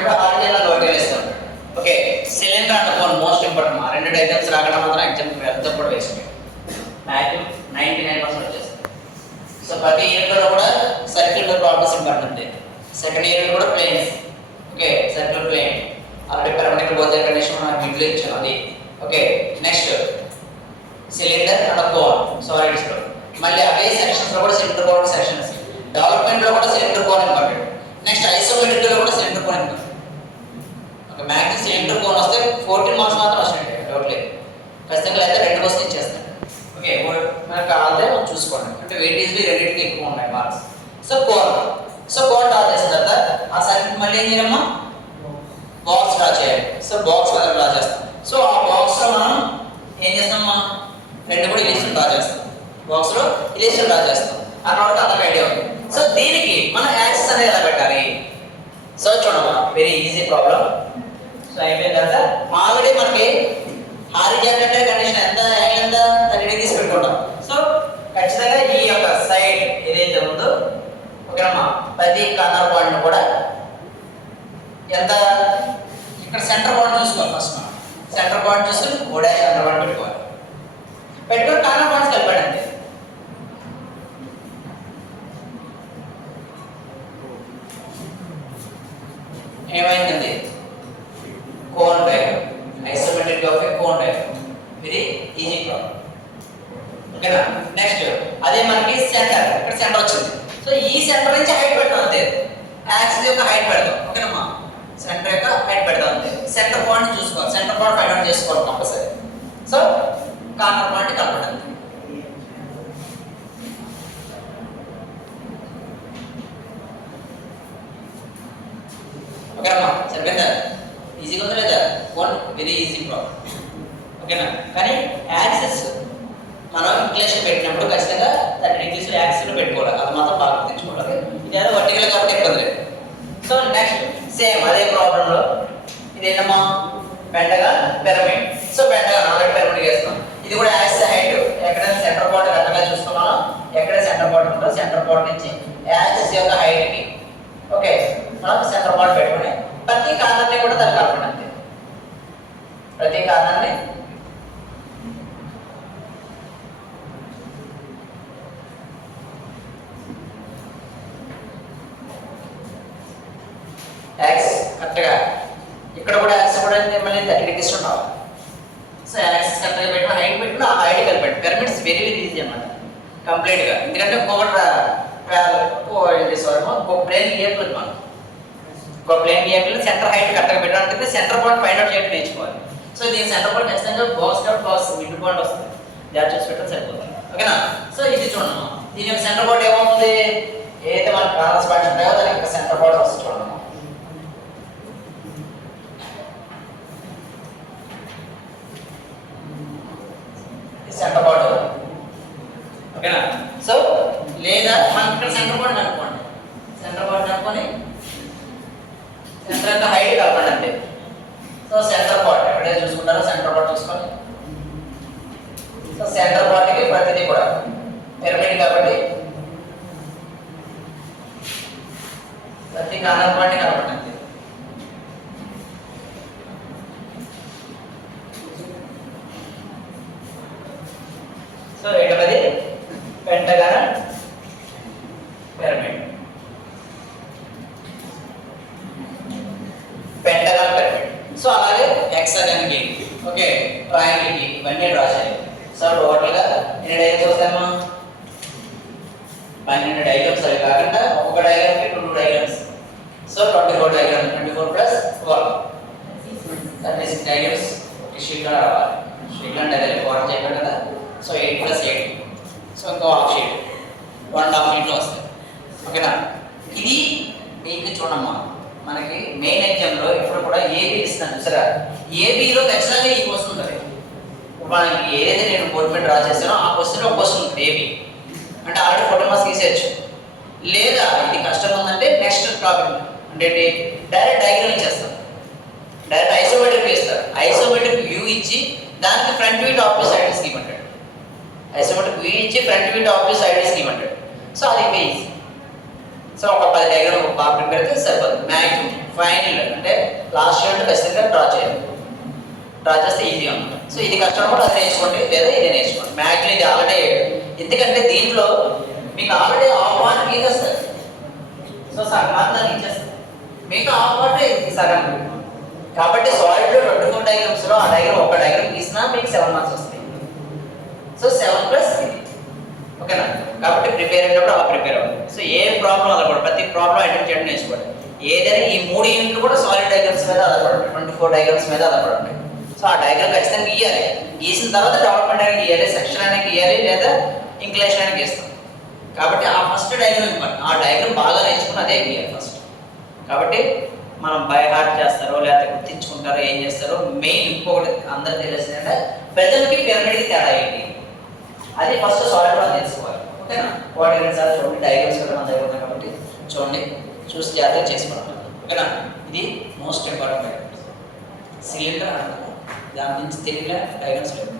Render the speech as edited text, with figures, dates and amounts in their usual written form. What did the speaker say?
ఇచ్చేటప్పుడు హార్టికల్ లోకల్ ఇస్తాం. Okay, cylinder and cone most important. ఆ రెండు డయాగ్రామ్స్ రాకుండా మాత్రం ఎగ్జామ్ ఎంత కూడా వేస్ట్. మ్యాక్సిమం 99% వచ్చేస్తుంది. సో ప్రతి యూనిట్లో కూడా circle problems important. Second unit కూడా planes. Okay, circle plane already permanent పోతే కండిషన్ మనం మిడిల్ ఇచ్చాం అది. Okay, next cylinder and cone solids లో మళ్ళీ అవే సెక్షన్స్ లో కూడా సిలిండర్ కోన్ సెక్షన్స్. డెవలప్మెంట్ లో కూడా cylinder cone important. Next isometric లో కూడా cylinder cone important. Okay, maximum cylinder cone వస్తే 14 మార్క్స్ మాత్రం వస్తాయండి, డౌట్ లేదు. ఖచ్చితంగా అయితే 2 క్వశ్చన్ ఇచ్చేస్తాను. ఓకే, మనకు కావాలంటే మనం చూసుకోండి, అంటే వెయిటేజ్లు రెండింటికి ఎక్కువ ఉన్నాయి మార్క్స్. సో కోన్ డ్రా చేసిన తర్వాత ఆ సర్కిల్ మళ్ళీ ఏం చేయాలమ్మా, బాక్స్ డ్రా చేయాలి. సో బాక్స్ కలర్ డ్రా చేస్తాం. సో ఆ బాక్స్ లో మనం ఏం చేస్తామమ్మా, రెండు కూడా ఇలియేషన్ డ్రా చేస్తాం. బాక్స్ లో ఇలియేషన్ డ్రా చేస్తాం. అక్కడ వరకు అందరికి ఐడియా ఉంది. సో దీనికి మన యాక్సిస్ అనేది ఎలా పెట్టాలి? సో చూడమ్మా, వెరీ ఈజీ ప్రాబ్లం. సో అయిపోయిన తర్వాత ఆల్రెడీ మనకి హారిజాంటల్ కండిషన్ ఎంత యాంగిల్ ఎంత 30 డిగ్రీస్ పెట్టుకుంటాం. సో ఖచ్చితంగా ఈ యొక్క సైడ్ ఏదైతే ఉందో ఓకేనమ్మా, ప్రతి కార్నర్ పాయింట్ కూడా ఎంత, ఇక్కడ సెంటర్ పాయింట్ చూసుకోవాలి. ఫస్ట్ మనం సెంటర్ పాయింట్ చూసుకుని ఓడా సెంటర్ పాయింట్ పెట్టుకోవాలి. పెట్టుకుని కార్నర్ పాయింట్స్ కలిపాడు అంతే. ఏమైందండి, cone diagram, isometric of A cone diagram. Very easy problem. ఓకేనా, నెక్స్ట్ అదే మనకి సెంటర్, ఇక్కడ సెంటర్ వచ్చింది. సో ఈ సెంటర్ నుంచి హైట్ పెడతాం అంతే, యాక్సిస్ యొక్క హైట్ పెడతాం. ఓకేనమ్మా, సెంటర్ యొక్క హైట్ పెడతాం అంతే. సెంటర్ పాయింట్ చూసుకోవాలి, సెంటర్ పాయింట్ ఫైండ్ అవుట్ చేసుకోవాలి కంపల్సరీ. సో కార్నర్ పాయింట్ కలపడం. ఓకేనమ్మా, సరిపోయిందా? ఈజీగా ఉందా లేదా? Very easy problem. ఓకేనా, కానీ యాక్సిస్ మనం ఇంక్లేషన్ పెట్టినప్పుడు ఖచ్చితంగా 30 డిగ్రీస్ యాక్సిస్లో పెట్టుకోవాలి. అది మాత్రం బాగా గుర్తుంచుకోవాలి. ఇది ఏదో వర్టికల్ కాబట్టి ఇబ్బంది లేదు. సో నెక్స్ట్ సేమ్ అదే ప్రాబ్లంలో ఇది ఏంటమ్మా, pentagon pyramid. So pentagon already pyramid చేస్తాం. ఇది కూడా యాక్సిస్ హైట్ ఎక్కడైనా సెంటర్ పాయింట్ కరెక్ట్గా చూసుకున్నాను. ఎక్కడ సెంటర్ పాయింట్ ఉందో సెంటర్ పాయింట్ నుంచి యాక్సిస్ యొక్క హైట్కి ఓకే మనం సెంటర్ పాయింట్ పెట్టుకుని ప్రతి కార్నర్ని కూడా దాన్ని కలపండి అంతే. ప్రతి కార్నర్ని యాక్స్ కరెక్ట్గా, ఇక్కడ కూడా యాక్స్ కూడా మళ్ళీ 30 డిగ్రీస్ ఉండాలి. సో యాక్సిస్ కరెక్ట్గా పెట్టిన హైట్ పెట్టిన ఆ హైట్ కలిపండి. పిరమిడ్స్ వెరీ వెరీ ఈజీ అన్నమాట కంప్లీట్గా. ఎందుకంటే ఒక ప్లేన్ గీయట్లేదు మనం, ఒక ప్లేన్ గీయట్లేదు. సెంటర్ హైట్ కరెక్ట్గా పెట్టాలంటే సెంటర్ పాయింట్ ఫైండ్ అవుట్ చేయడం నేర్చుకోవాలి. సో దీని సెంటర్ పాయింట్ ఖచ్చితంగా బాక్స్ కాబట్టి బాక్స్ మిడ్ పాయింట్ వస్తుంది, దాన్ని చూసి పెట్టడం సరిపోతుంది. ఓకేనా, సో ఇది చూడమ్మా, దీని యొక్క సెంటర్ పాయింట్ ఏమవుతుంది, ఏదైతే మనకి కార్నర్స్ పాయింట్స్ ఉంటాయో దాని యొక్క సెంటర్ పాయింట్ వస్తుంది చూడమ్మా. సెంటర్ పాయింట్ ఓకేనా. సో లేదా మనకి ఇక్కడ సెంటర్ పాయింట్ అనుకోండి, సెంటర్ పాయింట్ అనుకొని సెంటర్ యొక్క హైట్ కలపండి అంతే. సో సెంటర్ పాయింట్ ఎక్కడైతే చూసుకుంటారో సెంటర్ పాయింట్ చూసుకొని, సో సెంటర్ పాయింట్కి ప్రతిదీ కూడా పిరమిడ్ కాబట్టి ప్రతి కార్నర్ పాయింట్ కలపండి అంతే. సో రెండవది pentagon pyramid. Pentagon pyramid. So అలాగే హెక్సాగన్ కి ఓకే ట్రయాంగిల్ కి ఇవన్నీ డ్రా చేయాలి. సో టోటల్ గా ఎన్ని డయాగ్రామ్స్ వస్తాయమ్మా, 12 డయాగ్రామ్స్. అవి కాకుండా ఒక్కొక్క డయాగ్రామ్ కి 2 diagrams. So 24 diagrams, 24 plus 12 36 diagrams ఒక షీట్ లో రావాలి. షీట్ లో డైరెక్ట్ ఫార్మ్ చేయడం కదా. సో 8 ప్లస్ 8, సో ఇంకో హాఫ్ షీట్, 1.5 షీట్లో వస్తాయి. ఓకేనా, ఇది మీకు చూడమ్మా, మనకి మెయిన్ ఎగ్జామ్లో ఇప్పుడు కూడా ఏబీ ఇస్తాను చూసారా, ఏబీలో ఖచ్చితంగా ఈ క్వశ్చన్ ఉంటుంది. మనకి ఏదైతే నేను బోర్డు మీద డ్రా చేస్తానో ఆ క్వశ్చన్లో ఒక క్వశ్చన్ ఉంటుంది ఏబీ అంటే ఆల్రెడీ 14 మార్క్స్ తీసేయచ్చు. లేదా ఇది కష్టం ఉందంటే నెక్స్ట్ టాపిక్ అంటే డైరెక్ట్ డయాగ్రామ్ ఇచ్చేస్తాను, డైరెక్ట్ ఐసోమెట్రిక్ ఇస్తారు. ఐసోమెట్రిక్ వ్యూ ఇచ్చి దానికి front view top view side scheme అంటాడు. ఐసోమెట్రిక్ వ్యూ ఇచ్చి front view top view side scheme అంటాడు. సో అది ఇంకా ఈజీ. సో ఒక 10 డయాగ్రామ్ బాగా ప్రిపేర్ అయితే సరిపోతుంది. మ్యాక్సిమం ఫైనల్ అంటే లాస్ట్ ఇయర్ ఖచ్చితంగా డ్రా చేయాలి. డ్రా చేస్తే ఈజీ అనమాట. సో ఇది కష్టం కూడా అది నేర్చుకోండి, లేదా ఇది నేర్చుకోండి. మ్యాక్సిమం ఇది ఆల్రెడీ, ఎందుకంటే దీంట్లో మీకు ఆల్రెడీ హాఫ్ మార్క్ గీసేస్తారు. సో సగం మార్క్ దాన్ని ఇచ్చేస్తారు, మీకు హాఫ్ మార్క్ సగం. కాబట్టి సాలిడ్లో 24 డయాగ్రామ్స్లో ఆ డయాగ్రామ్ ఒక డయాగ్రామ్ గీసినా మీకు 7 మార్క్స్ వస్తాయి. సో 7 ప్లస్ ఇది, ఓకేనా? కాబట్టి ప్రిపేర్ అయినప్పుడు అలా ప్రిపేర్ అవ్వాలి. సో ఏ ప్రాబ్లం అదపడు, ప్రతి ప్రాబ్లం అటెంప్ట్ చేయడం నేర్చుకోండి. ఏదైనా ఈ 3 యూనిట్లు కూడా సాలిడ్ డయాగ్రామ్స్ మీద ఆధారపడండి, 24 డయాగ్రామ్స్ మీద ఆధారపడండి. సో ఆ డయాగ్రామ్ ఖచ్చితంగా గీయాలి. గీసిన తర్వాత డెవలప్మెంట్ అనేది గీయాలి, సెక్షన్ అనేది గీయాలి, లేదా ఇంక్లేషన్ అనేది గీస్తాం. కాబట్టి ఆ ఫస్ట్ డయాగ్రామ్ ఇవ్వండి, ఆ డయాగ్రామ్ బాగా నేర్చుకుని అదే గీయాలి ఫస్ట్. కాబట్టి మనం బై హార్ట్ చేస్తారో లేకపోతే గుర్తించుకుంటారో ఏం చేస్తారో, మెయిన్ ఇంకొకటి అందరూ తెలిసింది అంటే ప్రజలకి పిరమిడ్కి తేడా ఏంటి, అది ఫస్ట్ సాలిడ్ వాళ్ళు తెలుసుకోవాలి, ఓకేనా? వాటి సార్ చూడండి, డయాగ్రామ్స్ కూడా మన దగ్గర ఉన్నాయి కాబట్టి చూడండి, చూసి జాగ్రత్తగా చేసుకోవాలి, ఓకేనా? ఇది మోస్ట్ ఇంపార్టెంట్. సిలిండర్ అంటారు, దాని నుంచి తెలియలే డయాగ్రామ్స్ లేదు.